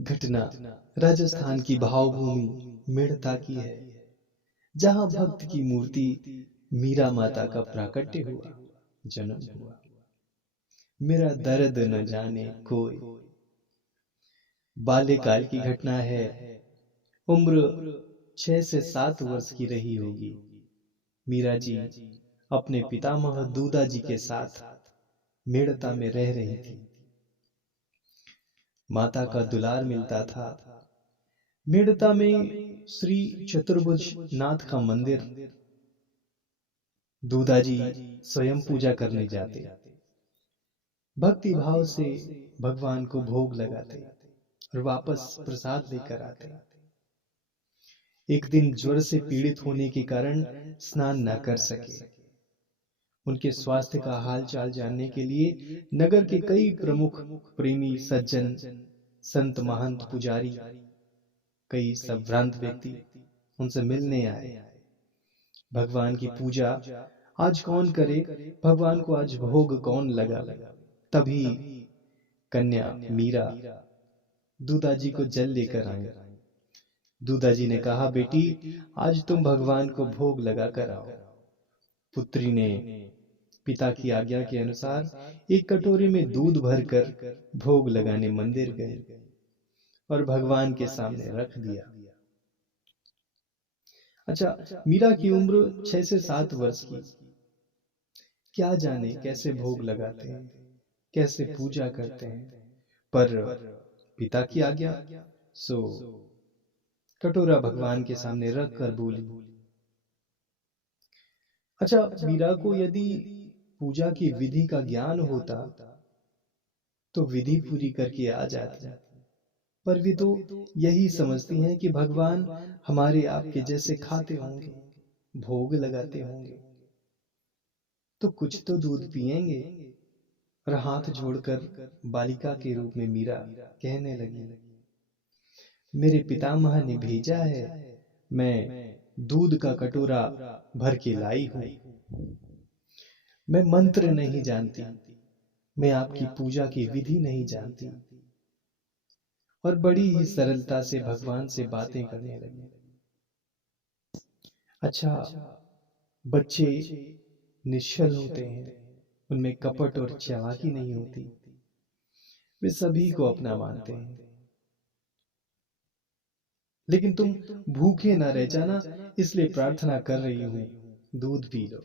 घटना राजस्थान की भावभूमि मेड़ता की है, जहां भक्त की मूर्ति मीरा माता का प्राकट्य हुआ, जन्म हुआ। मेरा दर्द न जाने कोई। बाल्यकाल की घटना है। उम्र 6 से 7 वर्ष की रही होगी। मीरा जी अपने पितामह दूदा जी के साथ मेड़ता में रह रही थी। माता का दुलार मिलता था। मेड़ता में श्री चतुर्भुज नाथ का मंदिर दूदा जी स्वयं पूजा करने जाते, भक्ति भाव से भगवान को भोग लगाते और वापस प्रसाद लेकर आते। एक दिन ज्वर से पीड़ित होने के कारण स्नान न कर सके। उनके स्वास्थ्य का हाल चाल जानने के लिए नगर के कई प्रमुख प्रेमी सज्जन, संत महंत पुजारी, कई संभ्रांत व्यक्ति उनसे मिलने आए। भगवान की पूजा आज कौन करे, भगवान को आज भोग कौन लगावे। तभी कन्या मीरा दूदा जी को जल लेकर आई। दूदा जी ने कहा, बेटी आज तुम भगवान को भोग लगा कर आओ। पुत्री ने पिता की आज्ञा के अनुसार एक कटोरे में दूध भरकर भोग लगाने मंदिर गई और भगवान के सामने रख दिया। अच्छा, मीरा की उम्र 6 से 7 वर्ष की। क्या जाने कैसे भोग लगाते हैं, कैसे पूजा करते हैं, पर पिता की आज्ञा, सो कटोरा भगवान के सामने रख कर बोली। अच्छा, मीरा को यदि पूजा की विधि का ज्ञान होता तो विधि पूरी करके आ जाती, पर वे तो यही समझती हैं कि भगवान हमारे आपके जैसे खाते होंगे, भोग लगाते होंगे, तो कुछ तो दूध पिएंगे। और हाथ जोड़कर बालिका के रूप में मीरा कहने लगी, मेरे पितामह ने भेजा है, मैं दूध का कटोरा भर के लाई हूं। मैं मंत्र नहीं जानती, मैं आपकी पूजा की विधि नहीं जानती। और बड़ी ही सरलता से भगवान से बातें करने लगी। अच्छा, बच्चे निश्चल होते हैं, उनमें कपट और चालाकी नहीं होती, वे सभी को अपना मानते हैं। लेकिन तुम भूखे ना रह जाना, इसलिए प्रार्थना कर रही हूं, दूध पी लो।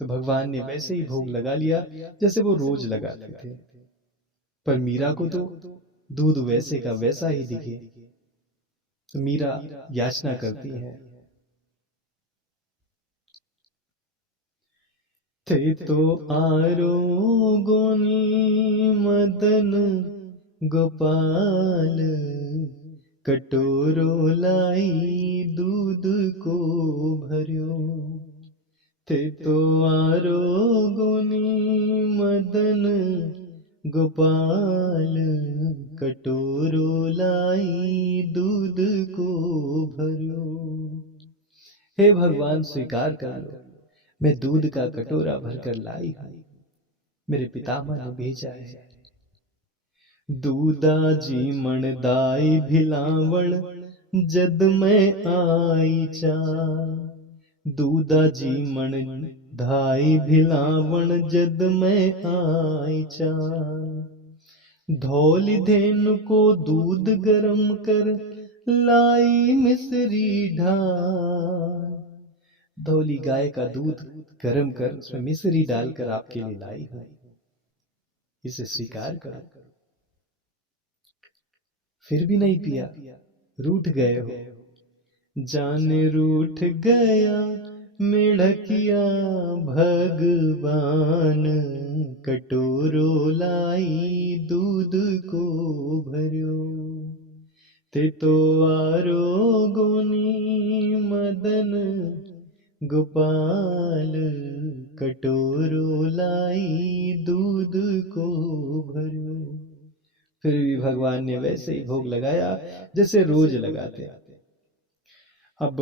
तो भगवान ने वैसे ही भोग लगा लिया जैसे वो रोज लगाते थे। पर मीरा को तो दूध वैसे का वैसा ही दिखे। तो मीरा याचना करती है, थे तो आरोगोनी मदन गोपाल, कटोरो लाई दूध को भर्यो। थे तो आरोगोनी मदन गोपाल, कटोरो लाई दूध को भर्यो। हे भगवान, स्वीकार कर लो, मैं दूध का कटोरा भरकर लाई हूं, मेरे पितामह ने भेजा है। दूदा जी मण दाई भिलावण, जद मैं आई चा। दूदा जी मण धाई भिलावण, जद मैं आई चा। धौली धेनु को दूध गरम कर, लाई मिसरी ढाल। धौली गाय का दूध गरम कर उसमें मिसरी डालकर आपके लिए लाई हूं, इसे स्वीकार करो। फिर भी नहीं पिया, रूठ गए हो। जाने रूठ गया मेढकिया भगवान, कटोरो लाई दूध को भर्यो। ते तो आरोगोनी मदन गोपाल, कटोरो लाई दूध को भर्यो। फिर भी भगवान ने वैसे ही भोग लगाया जैसे रोज लगाते। अब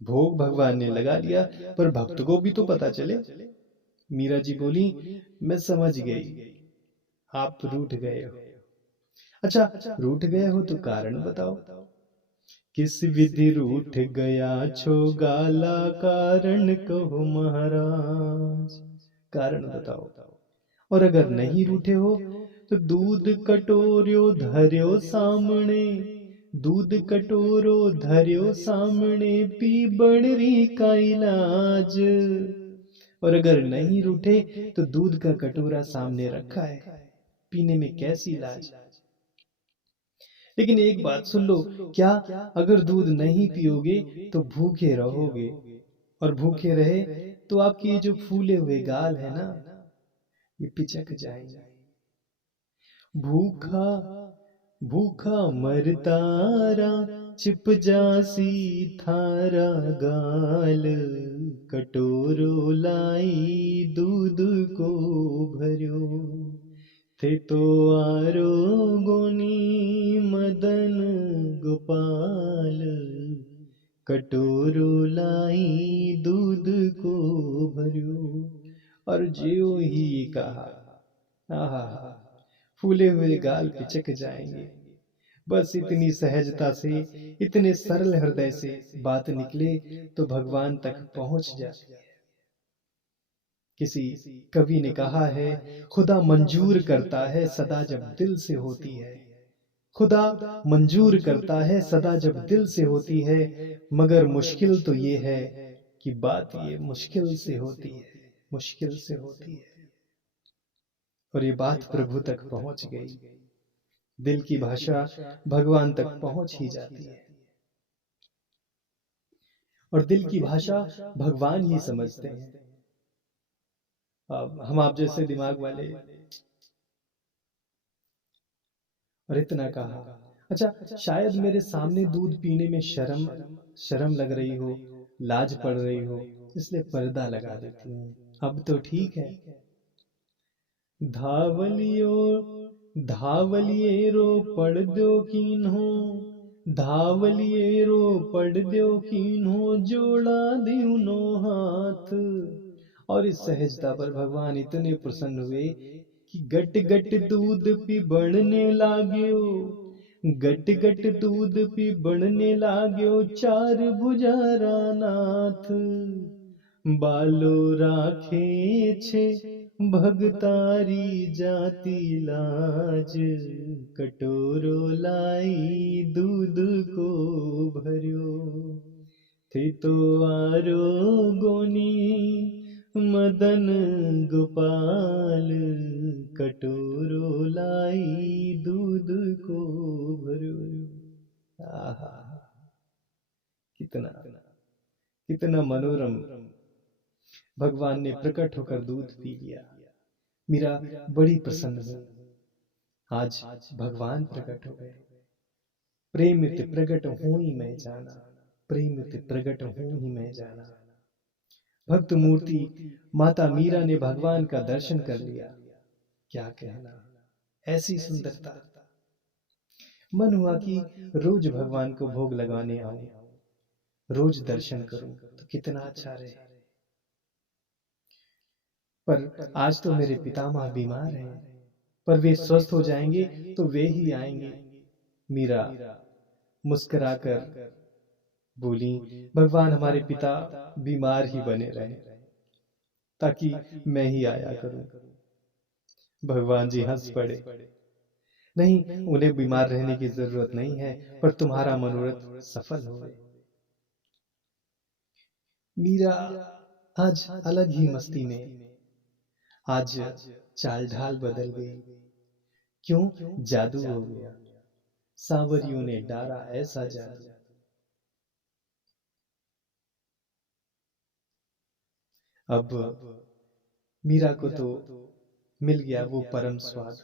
भोग भगवान ने लगा लिया, पर भक्त को भी तो पता चले। मीरा जी बोली, मैं समझ गई, आप रूठ गए हो। अच्छा, रूठ गए हो तो कारण बताओ। किस विधि रूठ गया छो गाला, कारण कहो महाराज। कारण बताओ। और अगर नहीं रूठे हो तो दूध कटोरियो धर्यो सामने, दूध कटोरो धर्यो सामने, पी बनरी का इलाज। और अगर नहीं रूठे तो दूध का कटोरा सामने रखा है, पीने में कैसी लाज। लेकिन एक बात सुन लो, क्या अगर दूध नहीं पियोगे तो भूखे रहोगे, और भूखे रहे तो आपके ये जो फूले हुए गाल है ना, ये पिचक जाएंगे। भूखा भूखा मरतारा, चिप जासी थारा गाल, कटोरो लाई दूध को भर्यो, थे तो आरो गोनी मदन गोपाल, कटोरो लाई दूध को भर्यो। और ज्यों ही कहा, आहा, फूले हुए गाल पिचक जाएंगे। बस इतनी सहजता से, इतने सरल हृदय से बात निकले तो भगवान तक पहुंच जाती है। किसी कवि ने कहा है, खुदा मंजूर करता है सदा जब दिल से होती है। खुदा मंजूर करता है सदा जब दिल से होती है, मगर मुश्किल तो ये है कि बात ये मुश्किल से होती है, मुश्किल से होती है। और ये बात प्रभु तक पहुंच गई। दिल की भाषा भगवान तक पहुंच ही जाती है, और दिल की भाषा भगवान ही समझते हैं। अब हम आप जैसे दिमाग वाले, और इतना कहा, अच्छा शायद मेरे सामने दूध पीने में शर्म शर्म लग रही हो, लाज पड़ रही हो, इसलिए पर्दा लगा देती हूँ। अब तो ठीक है। धावलियो धावलिए रो पड़ दो कीन हो, धावलिए रो पड़ दो कीन हो, जोड़ा दिउनो हाथ। और इस सहजता पर भगवान इतने प्रसन्न हुए कि गट गट दूध पी बढ़ने लाग्यो, गट गट दूध पी बढ़ने लाग्यो, चार भुजारा नाथ। बालो राखे छे भगतारी जाति लाज, कटोरो लाई दूध को भर्यो, थे तो आरो गोनी मदन गोपाल, कटोरो लाई दूध को भर्यो। आहा, कितना कितना मनोरम। भगवान ने प्रकट होकर दूध पी लिया। मीरा बड़ी प्रसन्न हुई। आज भगवान प्रकट हो गए। प्रेमित प्रकट हूं ही मैं जाना, प्रेमित प्रकट हूं ही मैं जाना। भक्त मूर्ति माता मीरा ने भगवान का दर्शन कर लिया। क्या कहना, ऐसी सुंदरता। मन हुआ कि रोज भगवान को भोग लगाने आऊं, रोज दर्शन करूं तो कितना अच्छा रहे। पर आज तो मेरे पितामह बीमार हैं, पर वे स्वस्थ हो जाएंगे तो वे ही आएंगे। मीरा मुस्कुराकर बोली, भगवान हमारे पिता बीमार ही बने रहे ताकि मैं ही आया करूं। भगवान जी हंस पड़े, नहीं, उन्हें बीमार रहने की जरूरत नहीं है, पर तुम्हारा मनोरथ सफल हो गए। मीरा आज अलग ही मस्ती में, आज चाल ढाल बदल गई। क्यों? जादू हो गया। सांवरियों ने डारा ऐसा जादू। अब मीरा को तो मिल गया वो परम स्वाद,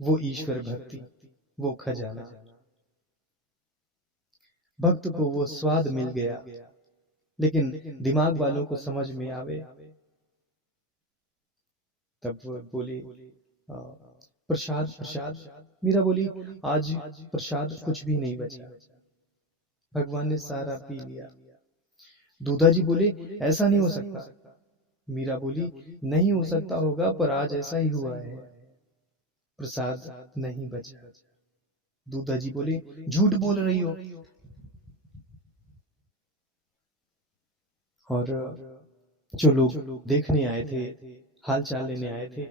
वो ईश्वर भक्ति, वो खजाना। भक्त को वो स्वाद मिल गया, लेकिन दिमाग वालों को समझ में आवे तब वो बोले, प्रसाद प्रसाद। मीरा बोली, आज प्रसाद कुछ भी नहीं बचा, भगवान ने सारा पी लिया। दूधाजी बोले, ऐसा नहीं हो सकता। मीरा बोली, नहीं हो सकता होगा, पर आज ऐसा ही हुआ है। प्रसाद नहीं बचा। दूधा जी बोले, झूठ बोल रही हो। और जो लोग देखने आए थे, हाल चाल लेने आए थे,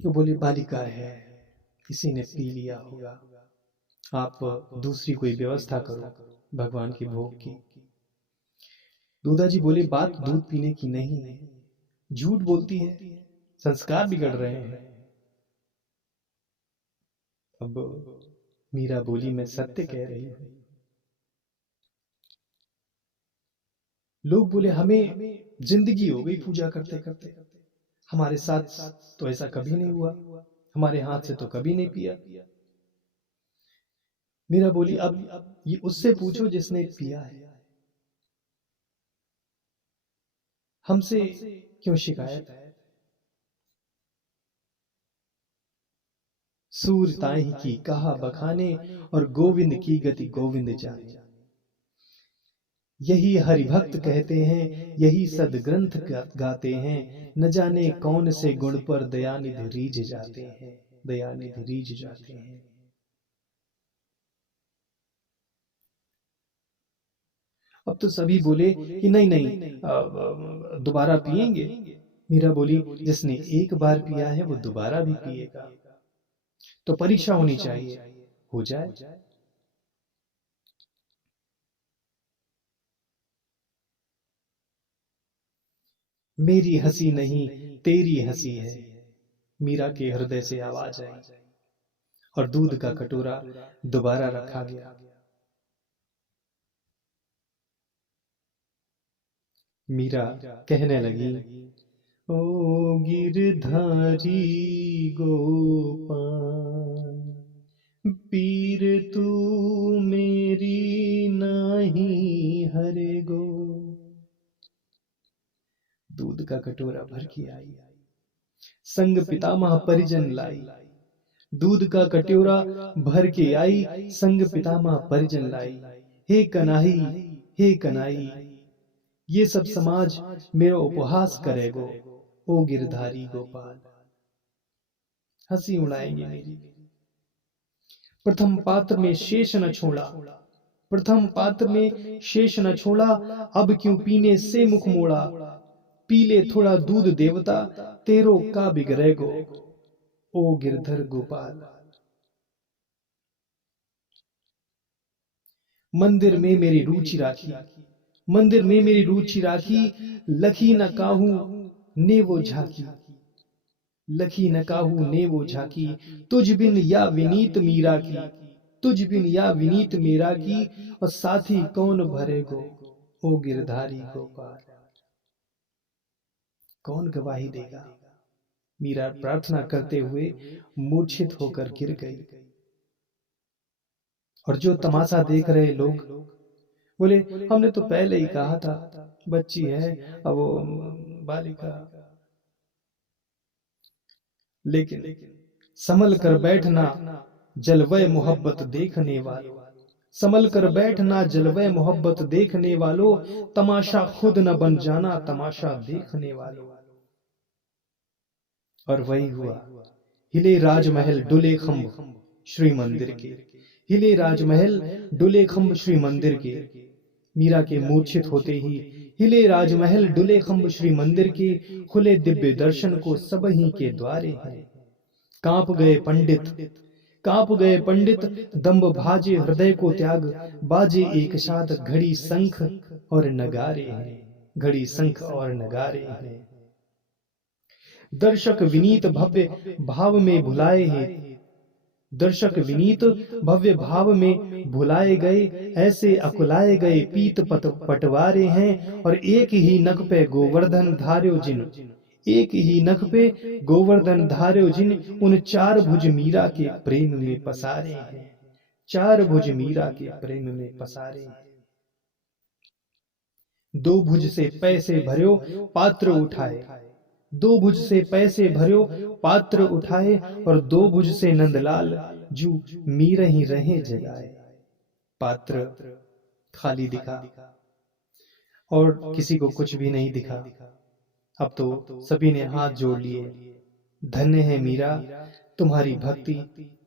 वो बोले बालिका है, किसी ने पी लिया होगा, आप दूसरी कोई व्यवस्था करो भगवान के भोग की। दूधा जी बोले, बात दूध पीने की नहीं है, झूठ बोलती है, संस्कार बिगड़ रहे हैं। अब मीरा बोली, मैं सत्य कह रही हूं। लोग बोले, हमें जिंदगी हो गई पूजा करते करते, हमारे साथ तो ऐसा कभी नहीं हुआ, हमारे हाथ से तो कभी नहीं पिया। मीरा बोली, अब ये उससे पूछो जिसने पिया है, हमसे क्यों शिकायत है। सूर ताहि की कहा बखाने, और गोविंद की गति गोविंद जाने। यही हरिभक्त कहते हैं, यही सदग्रंथ गाते हैं, न जाने कौन से गुण पर दयानिधि रीझ जाते हैं, दयानिधि रीझ जाते हैं। अब तो सभी बोले कि नहीं नहीं, दोबारा पिएंगे। मीरा बोली, जिसने एक बार पिया है वो दोबारा भी पिएगा, तो परीक्षा होनी चाहिए, हो जाए। मेरी हंसी नहीं तेरी हंसी है, मीरा के हृदय से आवाज आई, और दूध का कटोरा दोबारा रखा गया। मीरा कहने लगी, ओ गिरधारी गोपाल, पीर तू मेरी नहीं हरे गो। दूध का कटोरा भर के आई, संग पितामह परिजन लाई। दूध का कटोरा भर के आई, संग पितामह परिजन लाई। हे कनाही, हे कनाई, ये सब समाज मेरा उपहास करेगो, ओ गिरधारी गोपाल। हंसी उड़ाएंगे मेरी। प्रथम पात्र में शेष न छोड़ा, प्रथम पात्र में शेष न छोड़ा, अब क्यों पीने से मुख मोड़ा। पी ले थोड़ा दूध देवता, तेरो का बिगड़ेगो, ओ गिरधर गोपाल। मंदिर में मेरी रुचि राखी, मंदिर में मेरी रुचि राखी, लखी न काहू ने वो झाकी, लखी न काहू ने वो झाकी। तुझ बिन या विनीत मीरा की, तुझ बिन या विनीत मीरा की, और साथी कौन भरेगो, ओ गिरधारी गोपाल। कौन गवाही देगा। मीरा प्रार्थना करते हुए मूर्छित होकर गिर गई, और जो तमाशा देख रहे लोग बोले, हमने तो पहले ही कहा था बच्ची है, अब वो बालिका। लेकिन संभल कर बैठना जलवय मोहब्बत देखने वालों, संभल कर बैठना जलवय मोहब्बत देखने वालों, तमाशा खुद न बन जाना तमाशा देखने वालों। और वही हुआ। हिले राजमहल डुले खंभ श्री मंदिर के, हिले राजमहल डुले खंभ श्री मंदिर के। मीरा के मूर्छित होते ही हिले राजमहल डुले खंभ श्री मंदिर के, खुले दिव्य दर्शन को सब ही के द्वारे हैं। कांप गए पंडित, कांप गए पंडित, दम्भ भाजे हृदय को त्याग, बाजे एक साथ घड़ी शंख और नगारे हैं, घड़ी शंख और नगारे हैं। दर्शक विनीत भव्य भाव में भुलाए हैं, दर्शक विनीत भव्य भाव में भुलाए गए, ऐसे अकुलाए गए पीत पटवारे हैं। और एक ही नख पे गोवर्धन धार्यो जिन, एक ही नख पे गोवर्धन धार्यो जिन, उन चार भुज मीरा के प्रेम में पसारे हैं, चार भुज मीरा के प्रेम में पसारे हैं। दो भुज से पैसे भर्यो पात्र उठाए, दो भुज से पैसे भर्यो पात्र उठाए, और दो भुज से नंदलाल जू मीरा ही रहे जगाए। पात्र खाली दिखा और किसी को कुछ भी नहीं दिखा। अब तो सभी ने हाथ जोड़ लिए धन्य है मीरा तुम्हारी भक्ति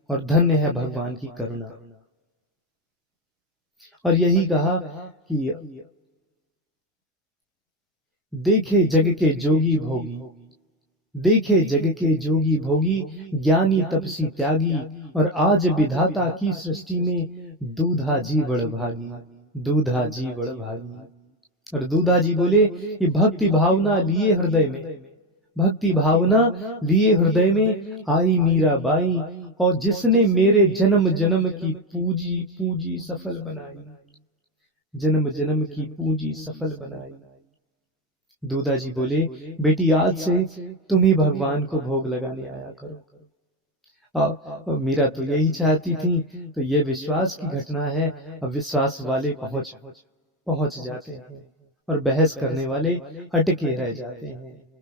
और धन्य है भगवान की करुणा। और यही कहा कि देखे जग के जोगी भोगी, देखे जग के जोगी भोगी, ज्ञानी तपसी त्यागी, और आज विधाता की सृष्टि में दूधा जी बड़ भागी, दूधा जी बड़ भागी। और दूधा जी बोले कि भक्ति भावना लिए हृदय में, भक्ति भावना लिए हृदय में आई मीरा बाई, और जिसने मेरे जन्म जन्म की पूजी पूजी सफल बनाई, जन्म जन्म की पूंजी सफल बनाई। दूधा जी बोले बेटी आज से तुम ही भगवान को भोग लगाने आया करो। मीरा तो यही चाहती थी। तो ये विश्वास की घटना है। अब विश्वास वाले पहुंच जाते हैं और बहस करने वाले अटके रह जाते हैं।